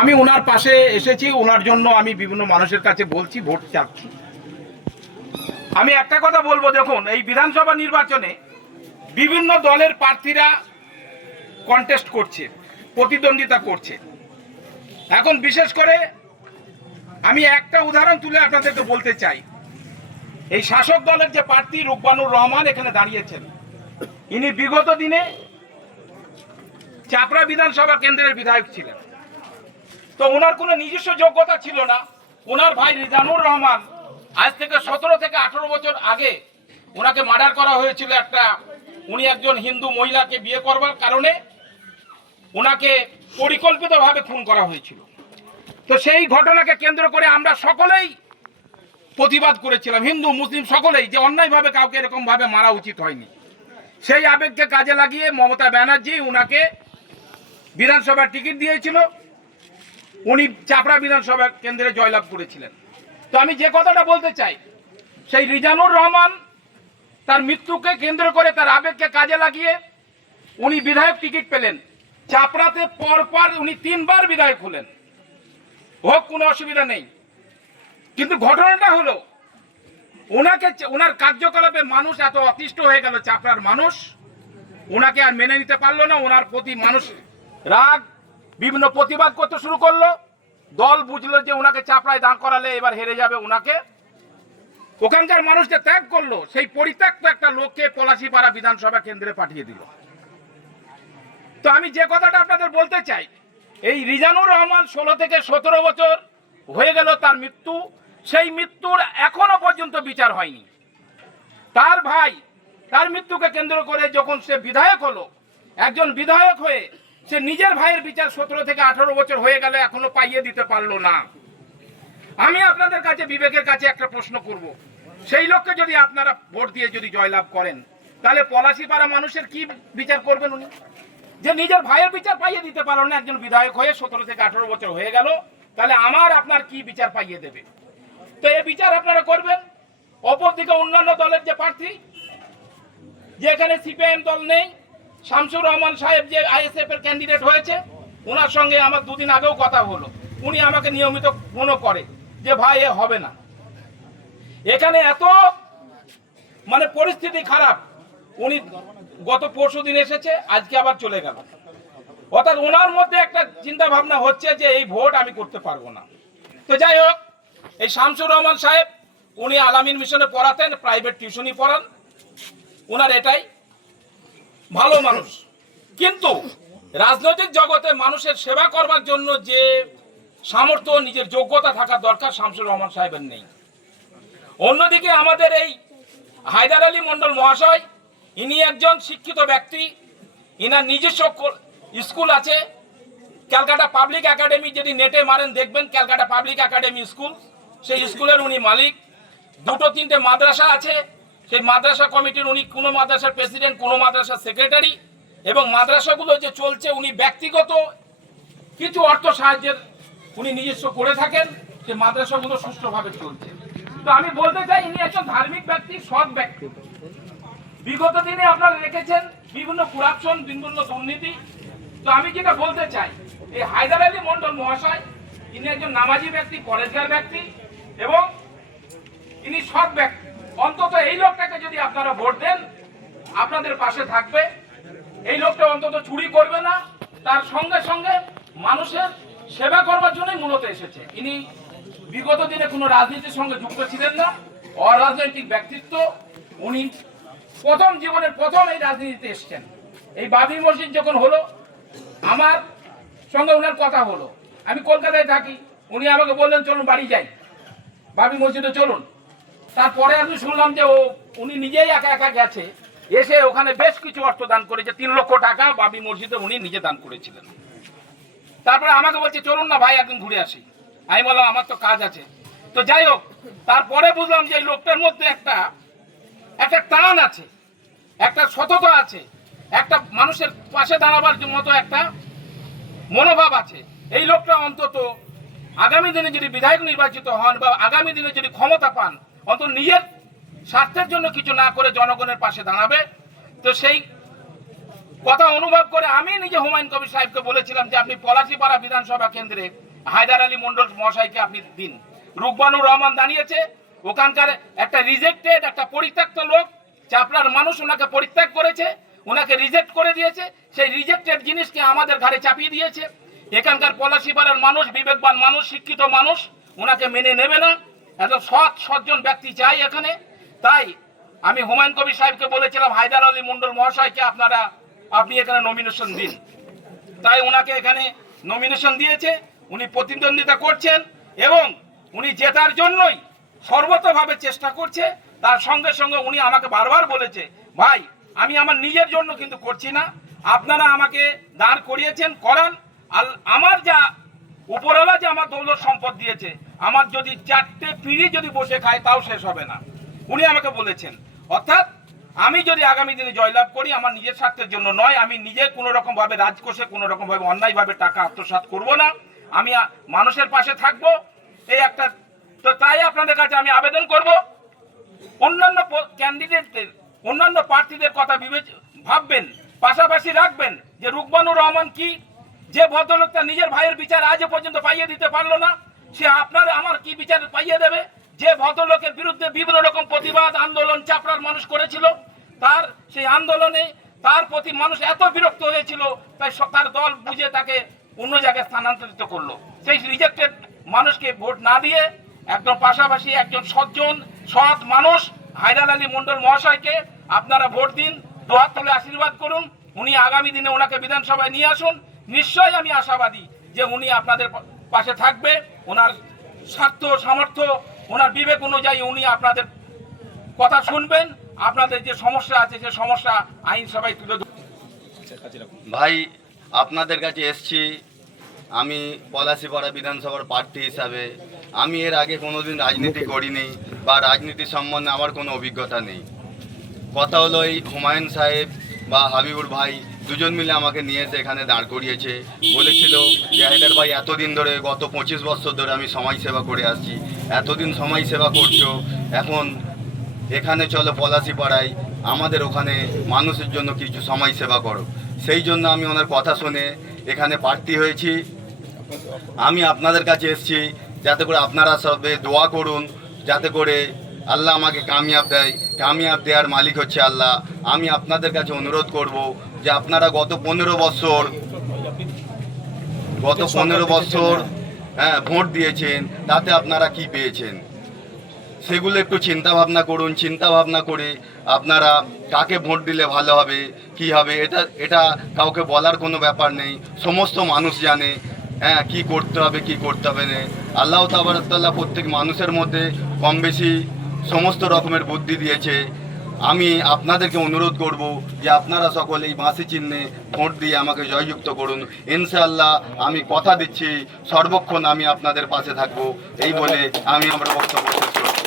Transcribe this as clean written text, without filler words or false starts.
আমি ওনার পাশে এসেছি, ওনার জন্য আমি বিভিন্ন মানুষের কাছে বলছি, ভোট চাচ্ছি। আমি একটা কথা বলবো, দেখুন এই বিধানসভা নির্বাচনে বিভিন্ন দলের প্রার্থীরা কন্টেস্ট করছে, প্রতিদ্বন্দ্বিতা করছে। এখন বিশেষ করে আমি একটা উদাহরণ তুলে আপনাদেরকে বলতে চাই। এই শাসক দলের যে প্রার্থী রুকবানুর রহমান এখানে দাঁড়িয়েছেন, ইনি বিগত দিনে চাপড়া বিধানসভা কেন্দ্রের বিধায়ক ছিলেন। তো ওনার কোনো নিজস্ব যোগ্যতা ছিল না। ওনার ভাই রিজানুর রহমান আজ থেকে 17 থেকে 18 বছর আগে ওনাকে মার্ডার করা হয়েছিল। উনি একজন হিন্দু মহিলাকে বিয়ে করবার কারণে ওনাকে পরিকল্পিতভাবে খুন করা হয়েছিল। তো সেই ঘটনাকে কেন্দ্র করে আমরা সকলেই প্রতিবাদ করেছিলাম, হিন্দু মুসলিম সকলেই, যে অন্যায়ভাবে কাউকে এরকমভাবে মারা উচিত হয়নি। সেই আবেগকে কাজে লাগিয়ে মমতা ব্যানার্জি ওনাকে বিধানসভার টিকিট দিয়েছিল, উনি চাপড়া বিধানসভা কেন্দ্রে জয়লাভ করেছিলেন। তো আমি যে কথাটা বলতে চাই, সেই রিজানুর রহমান তার মৃত্যুকে কেন্দ্র করে তার আবেগকে কাজে লাগিয়ে উনি বিধায়ক টিকিট পেলেন। চাপড়াতে পরপর উনি 3 বার বিধায়ক হলেন, হোক কোনো অসুবিধা নেই। কিন্তু ঘটনাটা হলো ওনার কার্যকলাপে মানুষ এত অতিষ্ঠ হয়ে গেল, চাপড়ার মানুষ ওনাকে আর মেনে নিতে পারলো না। ওনার প্রতি মানুষ রাগ, বিভিন্ন প্রতিবাদ করতে শুরু করলো। দল বুঝলো যে ওনাকে চাপড়ায় দাঁড় করালে এবার হেরে যাবে ওনাকে। ওখানকার মানুষকে ত্যাগ করলো, সেই পরিত্যক্ত একটা লোককে পলাশীপাড়া বিধানসভা কেন্দ্রে পাঠিয়ে দিল। তো আমি যে কথাটা আপনাদের বলতে চাই, এই রিজানুর রহমান 16 থেকে 17 বছর হয়ে গেল তার মৃত্যু, সেই মৃত্যুর এখনো পর্যন্ত বিচার হয়নি। তার ভাই তার মৃত্যুকে কেন্দ্র করে যখন সে বিধায়ক হলো, একজন বিধায়ক হয়ে সে নিজের ভাইয়ের বিচার 17 থেকে 18 বছর হয়ে গেল এখনো পাইয়ে দিতে পারলো না। আমি আপনাদের কাছে বিবেকের কাছে একটা প্রশ্ন করব, সেই লোককে যদি আপনারা ভোট দিয়ে যদি জয়লাভ করেন, তাহলে পলাশীপাড়া মানুষের কি বিচার করবেন উনি? যে নিজের ভাইয়ের বিচার পাইয়ে দিতে পারলো না একজন বিধায়ক হয়ে, 17 থেকে 18 বছর হয়ে গেল, তাহলে আপনার কি বিচার পাইয়ে দেবে? তো এই বিচার আপনারা করবেন। অপরদিকে অন্যান্য দলের যে প্রার্থী, যেখানে সিপিআইএম দল নেই, শামসুর রহমান সাহেব যে আইএসএফ এর ক্যান্ডিডেট হয়েছে, ওনার সঙ্গে আমার 2 দিন আগেও কথা হলো। উনি আমাকে নিয়মিত ফোনও করে যে ভাই এ হবে না। এখানে এত পরিস্থিতি খারাপ, উনি গত পরশুদিন এসেছে, আজকে আবার চলে গেল। অর্থাৎ ওনার মধ্যে একটা চিন্তা ভাবনা হচ্ছে যে এই ভোট আমি করতে পারবো না। তো যাই হোক, এই শামসুর রহমান সাহেব উনি আলামিন মিশনে পড়াতেন, প্রাইভেট টিউশনই পড়ান, ওনার এটাই ভালো মানুষ। কিন্তু রাজনৈতিক জগতে মানুষের সেবা করবার জন্য যে সামর্থ্য, নিজের যোগ্যতা থাকা দরকার, শামসুর রহমান সাহেবের নেই। অন্যদিকে আমাদের এই হায়দার আলী মন্ডল মহাশয়, ইনি একজন শিক্ষিত ব্যক্তি, ইনার নিজস্ব স্কুল আছে, ক্যালকাটা পাবলিক একাডেমি, যদি নেটে মারেন দেখবেন ক্যালকাটা পাবলিক একাডেমি স্কুল, সেই স্কুলের উনি মালিক। 2-3টে মাদ্রাসা আছে, সেই মাদ্রাসা কমিটির উনি কোনো মাদ্রাসার প্রেসিডেন্ট, কোনো মাদ্রাসার সেক্রেটারি, এবং মাদ্রাসাগুলো যে চলছে উনি ব্যক্তিগত কিছু অর্থ সাহায্যের উনি নিজস্ব করে থাকেন, সেই মাদ্রাসাগুলো সুষ্ঠুভাবে চলছে। তো আমি বলতে চাই, ইনি একজন ধার্মিক ব্যক্তি, সৎ ব্যক্তি। বিগত দিনে আপনারা রেখেছেন বিভিন্ন করাপশন, বিভিন্ন দুর্নীতি। তো আমি যেটা বলতে চাই, এই হায়দার আলী মন্ডল মহাশয় ইনি একজন নামাজি ব্যক্তি, পরেশগার ব্যক্তি, এবং ইনি সৎ ব্যক্তি। অন্তত এই লোকটাকে যদি আপনারা ভোট দেন, আপনাদের পাশে থাকবে। এই লোকটা অন্তত চুরি করবে না, তার সঙ্গে সঙ্গে মানুষের সেবা করবার জন্যই মূলত এসেছে। ইনি বিগত দিনে কোনো রাজনীতির সঙ্গে যুক্ত ছিলেন না, অরাজনৈতিক ব্যক্তিত্ব। উনি জীবনের প্রথম এই রাজনীতিতে এসেছেন। এই বাবরি মসজিদ যখন হলো, আমার সঙ্গে ওনার কথা হলো, আমি কলকাতায় থাকি, উনি আমাকে বললেন চলুন বাড়ি যাই, বাবরি মসজিদে চলুন। তারপরে আমি শুনলাম যে উনি নিজেই একা একা গেছে, এসে ওখানে বেশ কিছু অর্থ দান করেছে, 3 লক্ষ টাকা বাবরি মসজিদে উনি নিজে দান করেছিলেন। তারপরে আমাকে বলছে চলুন না ভাই একদিন ঘুরে আসি। আমি বললাম আমার তো কাজ আছে। তো যাই হোক, তারপরে বুঝলাম যে এই লোকটার মধ্যে একটা টান আছে, একটা সততা আছে, একটা মানুষের পাশে দাঁড়াবার মতো একটা মনোভাব আছে। এই লোকটা অন্তত আগামী দিনে যদি বিধায়ক নির্বাচিত হন বা আগামী দিনে যদি ক্ষমতা পান, অন্তত নিজের স্বার্থের জন্য কিছু না করে জনগণের পাশে দাঁড়াবে। তো সেই কথা অনুভব করে আমি নিজে হুমায়ুন কবির সাহেবকে বলেছিলাম যে আপনি পলাশীপাড়া বিধানসভা কেন্দ্রে হায়দার আলী মন্ডল মহাশয়কে আপনি দিন। রুকবানুর রহমান দাঁড়িয়েছে, ওখানকার একটা রিজেক্টেড একটা পরিত্যক্ত লোক, চাপড়ার মানুষ ওনাকে পরিত্যাগ করেছে, ওনাকে রিজেক্ট করে দিয়েছে। সেই রিজেক্টেড জিনিসকে আমাদের ঘাড়ে চাপিয়ে দিয়েছে। এখানকার পলাশীপাড়ার মানুষ, বিবেকবান মানুষ, শিক্ষিত মানুষ ওনাকে মেনে নেবে না। একদম সজ্জন ব্যক্তি চাই এখানে। তাই আমি হুমায়ুন কবির সাহেবকে বলেছিলাম হায়দার আলী মন্ডল মহাশয়কে আপনি এখানে নমিনেশন দিন। তাই ওনাকে এখানে নমিনেশন দিয়েছে, উনি প্রতিদ্বন্দ্বিতা করছেন এবং উনি জেতার জন্যই সর্বতভাবে চেষ্টা করছে। তার সঙ্গে সঙ্গে উনি আমাকে বারবার বলেছে, ভাই আমি আমার নিজের জন্য কিন্তু করছি না, আপনারা আমাকে দাঁড় করিয়েছেন, করান। আর আমার যা উপরওয়ালা যে আমার দৌলত সম্পদ দিয়েছে, আমার যদি 4টে পিঁড়ি যদি বসে খায় তাও শেষ হবে না, উনি আমাকে বলেছেন। অর্থাৎ আমি যদি আগামী দিনে জয়লাভ করি, আমার নিজের স্বার্থের জন্য নয়, আমি নিজে কোনো রকম ভাবে রাজকোষে কোনো রকম ভাবে অন্যায়ভাবে টাকা আত্মসাৎ করব না, আমি মানুষের পাশে থাকব। এই একটা তো তাই আপনাদের কাছে আমি আবেদন করব, অন্যান্য ক্যান্ডিডেটদের, অন্যান্য প্রার্থীদের কথা ভাববেন, পাশাপাশি রাখবেন যে রুকবানুর রহমান কি, যে ভদ্রলোকটা নিজের ভাইয়ের বিচার আজ পর্যন্ত পাইয়ে দিতে পারলো না, সে আপনার আমার কি বিচার পাইয়ে দেবে? যে ভদ্রলোকের বিরুদ্ধে বিভিন্ন রকম প্রতিবাদ আন্দোলন চাপড়ার মানুষ করেছিল, তার সেই আন্দোলনে তার প্রতি মানুষ এত বিরক্ত হয়েছিল, তাই তার দল বুঝে তাকে অন্য জায়গায় স্থানান্তরিত করলো। সেই রিজেক্টেড মানুষকে ভোট না দিয়ে একদম পাশাপাশি একজন সৎ মানুষ হায়দার আলী মন্ডল মহাশয়কে আপনারা ভোট দিন, দুহাত তুলে আশীর্বাদ করুন। উনি আগামী দিনে ওনাকে বিধানসভায় নিয়ে আসুন। নিশ্চয়ই আমি আশাবাদী যে উনি আপনাদের পাশে থাকবে। ওনার স্বার্থ সামর্থ্য, ওনার বিবেক অনুযায়ী উনি আপনাদের কথা শুনবেন। আপনাদের যে সমস্যা আছে সে সমস্যা আইনসভায় তুলে ধরবেন। ভাই আপনাদের কাছে এসছি, আমি পলাশীপাড়া বিধানসভার প্রার্থী হিসাবে। আমি এর আগে কোনোদিন রাজনীতি করিনি বা রাজনীতি সম্বন্ধে আমার কোনো অভিজ্ঞতা নেই। কথা হলো এই হুমায়ুন সাহেব বা হাবিবুর ভাই দুজন মিলে আমাকে নিয়ে এসে এখানে দাঁড় করিয়েছে। বলেছিল যে হায়দার ভাই এতদিন ধরে, গত 25 বছর ধরে আমি সমাজ সেবা করে আসছি, এতদিন সমাজ সেবা করছো, এখন এখানে চলো পলাশীপাড়ায়, আমাদের ওখানে মানুষের জন্য কিছু সমাজ সেবা করো। সেই জন্য আমি ওনার কথা শুনে এখানে প্রার্থী হয়েছি। আমি আপনাদের কাছে এসেছি যাতে করে আপনারা সবে দোয়া করুন, যাতে করে আল্লাহ আমাকে কামিয়াব দেয়। কামিয়াব দেওয়ার মালিক হচ্ছে আল্লাহ। আমি আপনাদের কাছে অনুরোধ করব যে আপনারা গত 15 বছর ভোট দিয়েছেন, তাতে আপনারা কি পেয়েছেন সেগুলো একটু চিন্তা ভাবনা করুন। চিন্তা ভাবনা করে আপনারা কাকে ভোট দিলে ভালো হবে, কি হবে, এটা কাউকে বলার কোনো ব্যাপার নেই। সমস্ত মানুষ জানে কি করতে হবে কি করতে হবে না। আল্লাহ তাবারাকাল্লাহ প্রত্যেক মানুষের মধ্যে কম বেশি সমস্ত রকমের বুদ্ধি দিয়েছে। আমি আপনাদেরকে অনুরোধ করব যে আপনারা সকলে এই বাঁশি চিহ্নে ভোট দিয়ে আমাকে জয়যুক্ত করুন। ইনশাআল্লাহ আমি কথা দিচ্ছি সর্বক্ষণ আমি আপনাদের পাশে থাকবো। এই বলে আমি আমার বক্তব্য শেষ করছি।